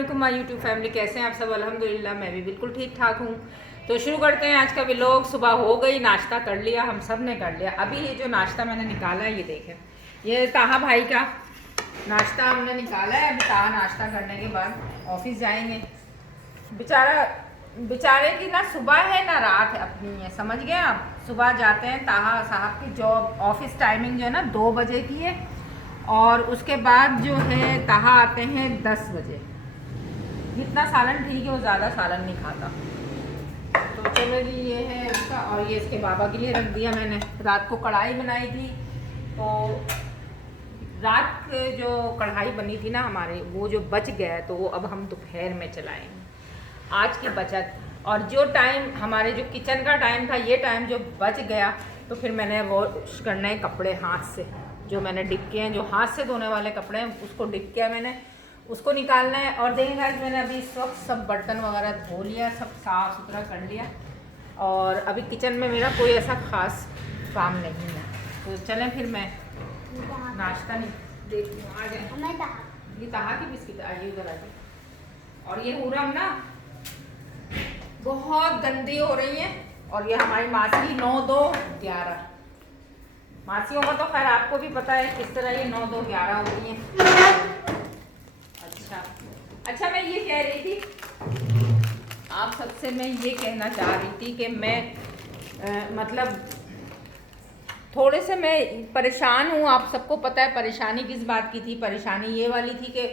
वालेकुम my YouTube family, कैसे हैं आप सब। अल्हम्दुलिल्लाह मैं भी बिल्कुल ठीक ठाक हूँ। तो शुरू करते हैं आज का व्लॉग। सुबह हो गई, नाश्ता कर लिया, हम सब ने कर लिया। अभी ये जो नाश्ता मैंने निकाला है ये देखें, ये ताहा भाई का नाश्ता हमने निकाला है। अभी ताहा नाश्ता करने के बाद ऑफिस जाएंगे। बेचारे की ना सुबह है ना रात है अपनी है, समझ गए आप। सुबह जाते हैं, ताहा साहब की जॉब ऑफिस टाइमिंग जो है ना 2 बजे की है, और उसके बाद जो है ताहा आते हैं 10 बजे। जितना सालन ठीक है, वो ज़्यादा सालन नहीं खाता। तो चलो जी, ये है उसका, और ये इसके बाबा के लिए रख दिया मैंने। रात को कढ़ाई बनाई थी, तो रात जो कढ़ाई बनी थी ना हमारे, वो जो बच गया है, तो वो अब हम दोपहर में चलाएंगे। आज की बचत, और जो टाइम हमारे जो किचन का टाइम था, ये टाइम जो बच गया, तो फिर मैंने वॉश करना है कपड़े हाथ से। जो मैंने डिप किए हैं, जो हाथ से धोने वाले कपड़े हैं, उसको डिप किया मैंने, उसको निकालना है। और देखेंगे आज मैंने अभी इस वक्त सब बर्तन वगैरह धो लिया, सब साफ़ सुथरा कर लिया, और अभी किचन में मेरा कोई ऐसा ख़ास काम नहीं है। तो चलें फिर, मैं नाश्ता नहीं देखती हूँ। आ जाए, ये ताहा की बिस्किट आइए उधर आइए। और ये हुरम ना बहुत गंदी हो रही है, और ये हमारी मासी 9-2-11 मासियों का तो खैर आपको भी पता है किस तरह ये 9-2-11 हो रही है। अच्छा, मैं ये कह रही थी आप सबसे, मैं ये कहना चाह रही थी कि मैं मतलब थोड़े से मैं परेशान हूँ। आप सबको पता है परेशानी किस बात की थी। परेशानी ये वाली थी कि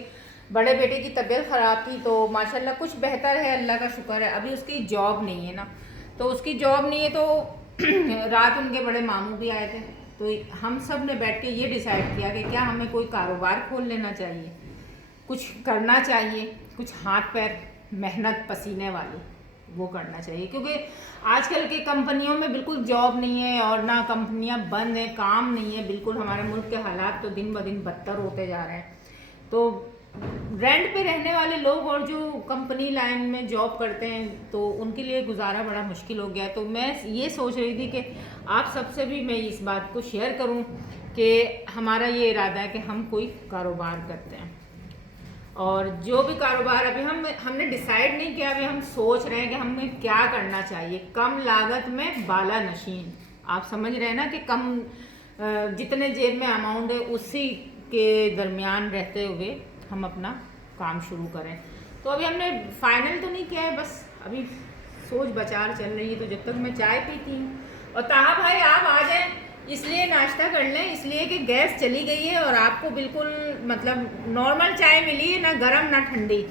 बड़े बेटे की तबीयत ख़राब थी, तो माशाल्लाह कुछ बेहतर है, अल्लाह का शुक्र है। अभी उसकी जॉब नहीं है ना, तो उसकी जॉब नहीं है, तो रात उनके बड़े मामू भी आए थे, तो हम सब ने बैठ के ये डिसाइड किया कि क्या हमें कोई कारोबार खोल लेना चाहिए, कुछ करना चाहिए, कुछ हाथ पैर मेहनत पसीने वाली वो करना चाहिए। क्योंकि आजकल की कंपनियों में बिल्कुल जॉब नहीं है, और ना कंपनियां बंद हैं, काम नहीं है बिल्कुल। हमारे मुल्क के हालात तो दिन ब दिन बदतर होते जा रहे हैं। तो रेंट पे रहने वाले लोग और जो कंपनी लाइन में जॉब करते हैं, तो उनके लिए गुजारा बड़ा मुश्किल हो गया। तो मैं ये सोच रही थी कि आप सबसे भी मैं इस बात को शेयर करूं कि हमारा ये इरादा है कि हम कोई कारोबार करते हैं। और जो भी कारोबार अभी हमने डिसाइड नहीं किया, अभी हम सोच रहे हैं कि हमें क्या करना चाहिए। कम लागत में बाला नशीन, आप समझ रहे हैं ना, कि कम जितने जेब में अमाउंट है उसी के दरमियान रहते हुए हम अपना काम शुरू करें। तो अभी हमने फाइनल तो नहीं किया है, बस अभी सोच विचार चल रही है। तो जब तक मैं चाय पीती हूँ, और ताहा भाई आप आ जाएं, इसलिए नाश्ता कर लें, इसलिए कि गैस चली गई है और आपको बिल्कुल मतलब नॉर्मल चाय मिली है, ना गरम ना ठंडी।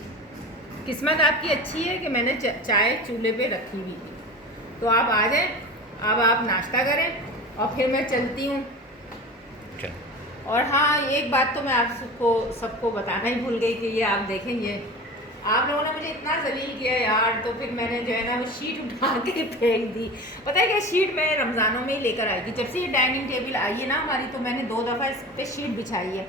किस्मत आपकी अच्छी है कि मैंने चाय चूल्हे पे रखी हुई थी। तो आप आ जाएं, अब आप नाश्ता करें, और फिर मैं चलती हूँ। और हाँ, एक बात तो मैं आप सबको बताना ही भूल गई कि ये आप देखेंगे, आप लोगों ने मुझे इतना जलील किया यार। तो फिर मैंने जो है ना वो शीट उठा के फेंक दी। पता है क्या, शीट मैं रमज़ानों में ही लेकर आई थी। जब से ये डाइनिंग टेबल आई है ना हमारी, तो मैंने 2 दफ़ा इस पर शीट बिछाई है।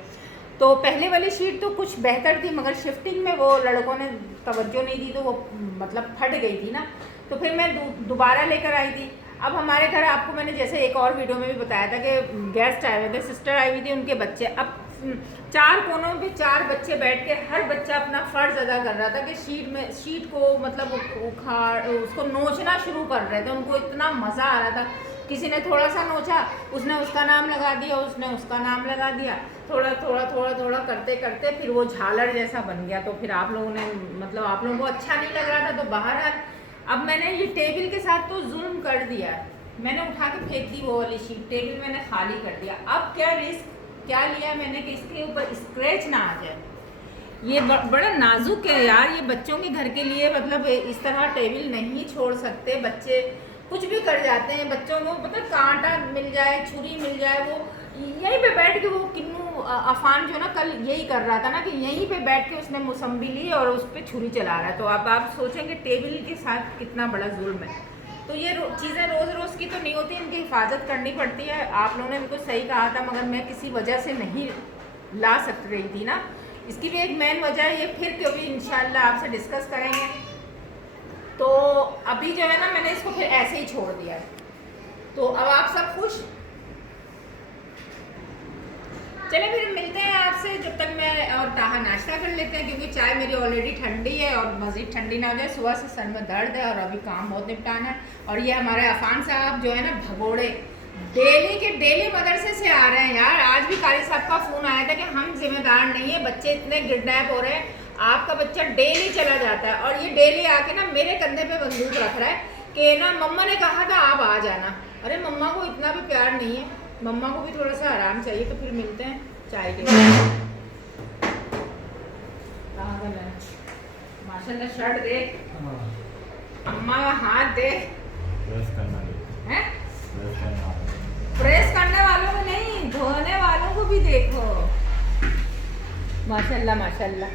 तो पहले वाली शीट तो कुछ बेहतर थी, मगर शिफ्टिंग में वो लड़कों ने तवज्जो नहीं दी, तो वो मतलब फट गई थी ना। तो फिर मैं दोबारा लेकर आई थी। अब हमारे घर, आपको मैंने जैसे एक और वीडियो में भी बताया था कि गेस्ट आए हुए थे, सिस्टर आई हुई थी, उनके बच्चे। अब 4 कोनों में 4 बच्चे बैठ के हर बच्चा अपना फ़र्ज़ अदा कर रहा था कि शीट को मतलब उखाड़ उसको नोचना शुरू कर रहे थे। उनको इतना मज़ा आ रहा था। किसी ने थोड़ा सा नोचा, उसने उसका नाम लगा दिया, उसने उसका नाम लगा दिया, थोड़ा करते करते फिर वो झालर जैसा बन गया। तो फिर आप लोगों ने मतलब आप लोगों को अच्छा नहीं लग रहा था। तो बाहर अब मैंने ये टेबल के साथ तो जुल्म कर दिया, मैंने उठा के फेंक दी वो वाली शीट, टेबल मैंने खाली कर दिया। अब क्या रिस्क क्या लिया मैंने कि इसके ऊपर स्क्रैच ना आ जाए। ये बड़ा नाजुक है यार, ये बच्चों के घर के लिए मतलब इस तरह टेबल नहीं छोड़ सकते। बच्चे कुछ भी कर जाते हैं, बच्चों को पता कांटा मिल जाए, छुरी मिल जाए, वो यहीं पे बैठ के वो किन्नू अफान जो ना कल यही कर रहा था ना, कि यहीं पे बैठ के उसने मौसम्बी ली और उस पर छुरी चला रहा है। तो अब आप सोचेंगे टेबल के साथ कितना बड़ा जुल्म है। तो ये चीज़ें रोज़ रोज़ की तो नहीं होती, इनकी हिफाजत करनी पड़ती है। आप लोगों ने बिल्कुल सही कहा था, मगर मैं किसी वजह से नहीं ला सक रही थी ना। इसकी भी एक मेन वजह है, ये फिर कभी इंशाल्लाह आपसे डिस्कस करेंगे। तो अभी जो है ना मैंने इसको फिर ऐसे ही छोड़ दिया है। तो अब आप सब खुश, चले फिर मिलते हैं आपसे, जब तक मैं और ताहा नाश्ता कर लेते हैं, क्योंकि चाय मेरी ऑलरेडी ठंडी है और मज़ीद ठंडी ना हो जाए। सुबह से सर में दर्द है और अभी काम बहुत निपटाना है। और ये हमारे अफान साहब जो है ना भगोड़े, डेली के डेली मदरसे से आ रहे हैं यार। आज भी कारी साहब का फ़ोन आया था कि हम जिम्मेदार नहीं है, बच्चे इतने किडनैप हो रहे हैं, आपका बच्चा डेली चला जाता है। और ये डेली आके ना मेरे कंधे पे बंदूक रख रहा है कि ना मम्मा ने कहा था आप आ जाना। अरे मम्मा को इतना भी प्यार नहीं है, मम्मा को भी थोड़ा सा आराम चाहिए। तो फिर मिलते हैं चाय के बाद। माशाल्लाह शर्ट देख, अम्मा का हाथ देख, हैं प्रेस करने वालों को नहीं, धोने वालों को भी देखो। माशाल्लाह माशाल्लाह।